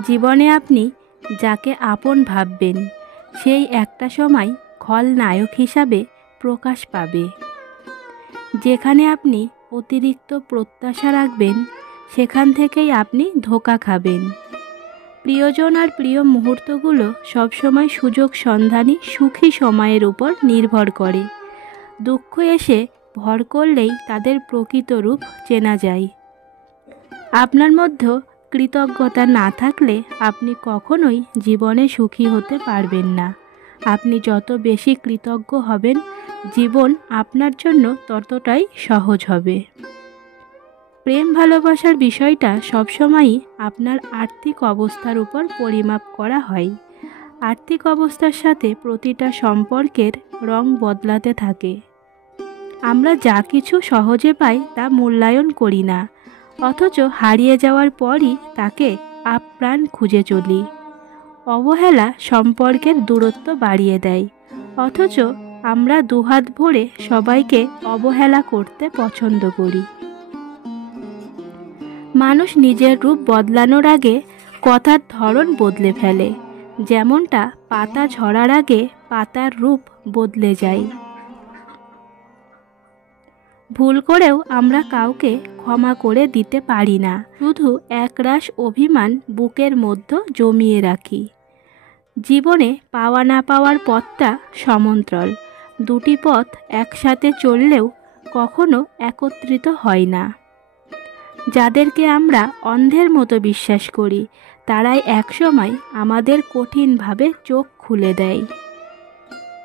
জীবনে আপনি যাকে আপন ভাববেন সেই একটা সময় খলনায়ক হিসাবে প্রকাশ পাবে। যেখানে আপনি অতিরিক্ত প্রত্যাশা রাখবেন সেখান থেকেই আপনি ধোঁকা খাবেন। প্রিয়জন আর প্রিয় মুহূর্তগুলো সবসময় সুযোগ সন্ধানী সুখী সময়ের উপর নির্ভর করে। দুঃখ এসে ভর করলেই তাদের প্রকৃত রূপ চেনা যায়। আপনার মধ্যে কৃতজ্ঞতা না থাকলে আপনি কখনোই জীবনে সুখী হতে পারবেন না। আপনি যত বেশি কৃতজ্ঞ হবেন, জীবন আপনার জন্য ততটাই সহজ হবে। প্রেম ভালোবাসার বিষয়টা সবসময়ই আপনার আর্থিক অবস্থার উপর পরিমাপ করা হয়। আর্থিক অবস্থার সাথে প্রতিটা সম্পর্কের রং বদলাতে থাকে। আমরা যা কিছু সহজে পাই তা মূল্যায়ন করি না, অথচ হারিয়ে যাওয়ার পরই তাকে আপ্রাণ খুঁজে চলি। অবহেলা সম্পর্কের দূরত্ব বাড়িয়ে দেয়, অথচ আমরা দুহাত ভরে সবাইকে অবহেলা করতে পছন্দ করি। মানুষ নিজের রূপ বদলানোর আগে কথার ধরন বদলে ফেলে, যেমনটা পাতা ঝরার আগে পাতার রূপ বদলে যায়। ভুল করেও আমরা কাউকে ক্ষমা করে দিতে পারি না, শুধু একরাশ অভিমান বুকের মধ্যে জমিয়ে রাখি। জীবনে পাওয়া না পাওয়ার পথটা সমান্তরাল। দুটি পথ একসাথে চললেও কখনো একত্রিত হয় না। যাদেরকে আমরা অন্ধের মতো বিশ্বাস করি তারাই একসময় আমাদের কঠিনভাবে চোখ খুলে দেয়।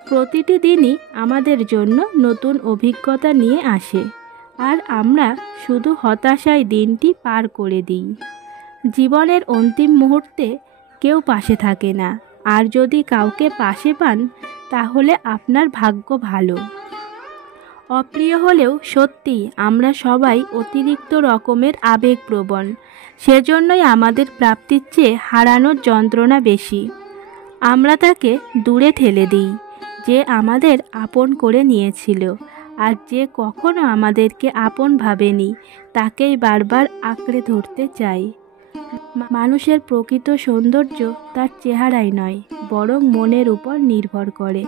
প্রতিটি দিনই আমাদের জন্য নতুন অভিজ্ঞতা নিয়ে আসে, আর আমরা শুধু হতাশায় দিনটি পার করে দিই। জীবনের অন্তিম মুহূর্তে কেউ পাশে থাকে না, আর যদি কাউকে পাশে পান তাহলে আপনার ভাগ্য ভালো। অপ্রিয় হলেও সত্যি আমরা সবাই অতিরিক্ত রকমের আবেগপ্রবণ, সেজন্যই আমাদের প্রাপ্তির চেয়ে হারানোর যন্ত্রণা বেশি। আমরা তাকে দূরে ঠেলে দিই যে আমাদের আপন করে নিয়েছিল, আর যে কখনো আমাদেরকে আপন ভাবেনি তাকেই বারবার আঁকড়ে ধরতে চাই। মানুষের প্রকৃত সৌন্দর্য তার চেহারায় নয়, বরং মনের উপর নির্ভর করে।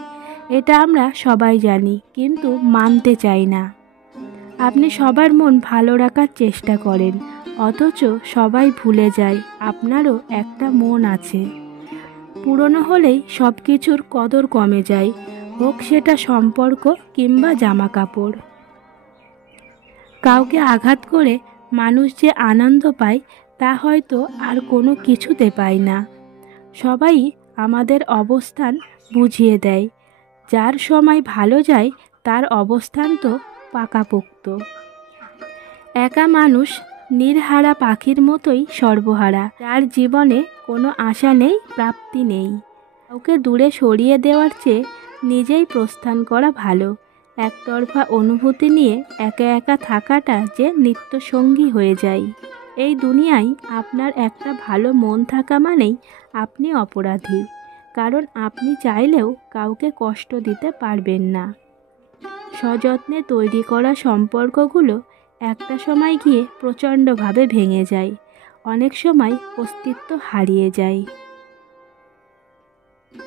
এটা আমরা সবাই জানি, কিন্তু মানতে চাই না। আপনি সবার মন ভালো রাখার চেষ্টা করেন, অথচ সবাই ভুলে যায় আপনারও একটা মন আছে। পুরনো হলেই সব কিছুর কদর কমে যায়, হোক সেটা সম্পর্ক কিংবা জামা কাপড়। কাউকে আঘাত করে মানুষ যে আনন্দ পায় তা হয়তো আর কোনো কিছুতে পায় না। সবাই আমাদের অবস্থান বুঝিয়ে দেয়। যার সময় ভালো যায় তার অবস্থান তো পাকাপোক্ত। একা মানুষ নির্হারা পাখির মতোই সর্বহারা, যার জীবনে কোনো আশা নেই, প্রাপ্তি নেই। কাউকে দূরে সরিয়ে দেওয়ার চেয়ে নিজেই প্রস্থান করা ভালো। একতরফা অনুভূতি নিয়ে একা একা থাকাটা যে নিত্যসঙ্গী হয়ে যায়। এই দুনিয়ায় আপনার একটা ভালো মন থাকা মানেই আপনি অপরাধী, কারণ আপনি চাইলেও কাউকে কষ্ট দিতে পারবেন না। সযত্নে তৈরি করা সম্পর্কগুলো একটা সময় গিয়ে প্রচণ্ডভাবে ভেঙে যায়, অনেক সময় অস্তিত্ব হারিয়ে যায়।